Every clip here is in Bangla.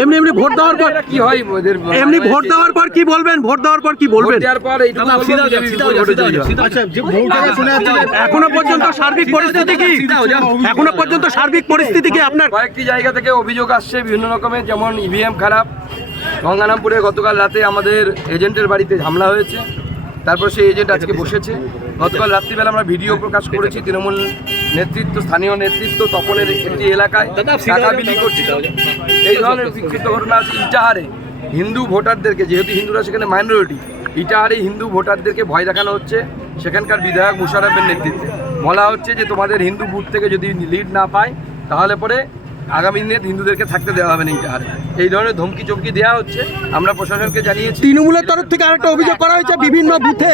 এমনি এমনি ভোট দেওয়ার পর কি হয় ওদের এমনি ভোট দেওয়ার পর কি বলবেন? ভোট দেওয়ার পর কি বলবেন। আচ্ছা এখনও পর্যন্ত সার্বিক পরিস্থিতি কি? এখনও পর্যন্ত সার্বিক পরিস্থিতি কি আপনার? কয়েকটি জায়গা থেকে অভিযোগ আসছে বিভিন্ন রকমের যেমন ইভিএম খারাপ। গঙ্গানামপুরে গতকাল রাতে আমাদের এজেন্টের বাড়িতে হামলা হয়েছে। তারপর সেই এজেন্ট আজকে বসেছে। গতকাল রাত্রিবেলা আমরা ভিডিও প্রকাশ করেছি তৃণমূল নেতৃত্ব স্থানীয় নেতৃত্ব তপনের একটি এলাকায় টাকা বিলি করছিল। এই ধরনের বিক্ষিপ্ত ঘটনা আছে ইটাহারে। হিন্দু ভোটারদেরকে যেহেতু হিন্দুরা সেখানে মাইনরিটি ইটাহারে হিন্দু ভোটারদেরকে ভয় দেখানো হচ্ছে। সেখানকার বিধায়ক মুশারফের নেতৃত্বে। বলা হচ্ছে যে তোমাদের হিন্দু বুথ থেকে যদি লিড না পায় তাহলে পরে আগামী দিনে হিন্দুদেরকে থাকতে দেওয়া হবে না ইটাহারে এই ধরনের ধমকি চমকি দেওয়া হচ্ছে। আমরা প্রশাসনকে জানিয়েছি তৃণমূলের তরফ থেকে আরেকটা অভিযোগ করা হয়েছে বিভিন্ন বুথে।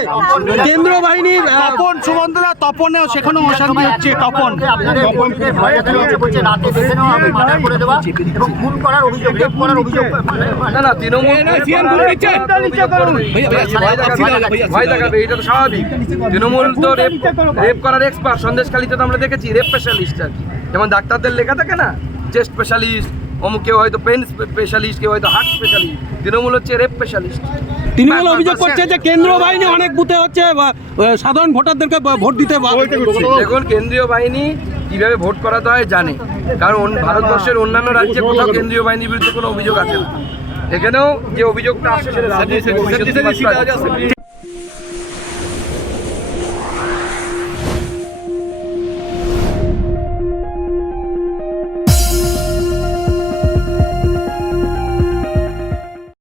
কেন্দ্রীয় বাহিনীর তপন সুমন্তরা তপনেও সেখানেও অশান্তি হচ্ছে তপন। না না তৃণমূল ভয় দেখাবে এটা তো স্বাভাবিক। তৃণমূল তো রেপ রেপ করার এক্সপার্ট সন্দেশখালিতে তো আমরা দেখেছি রেপ স্পেশালিস্ট আর কি। যেমন ডাক্তারদের লেখা থাকে না চেস্ট স্পেশালিস্ট অমুক কেউ হয়তো পেন স্পেশালিস্ট কেউ হয়তো হার্ট স্পেশালিস্ট তৃণমূল হচ্ছে রেপ স্পেশালিস্ট তৃণমূল অভিযোগ করছে যে কেন্দ্রীয় বাহিনী অনেক বুথে হচ্ছে সাধারণ ভোটারদেরকে ভোট দিতে দেখুন কেন্দ্রীয় বাহিনী কীভাবে ভোট করাতে হয় জানে কারণ ভারতবর্ষের অন্যান্য রাজ্যে কোথাও কেন্দ্রীয় বাহিনীর বিরুদ্ধে কোনো অভিযোগ আছে না। এখানেও যে অভিযোগটা আসছে সেটা রাজনৈতিক।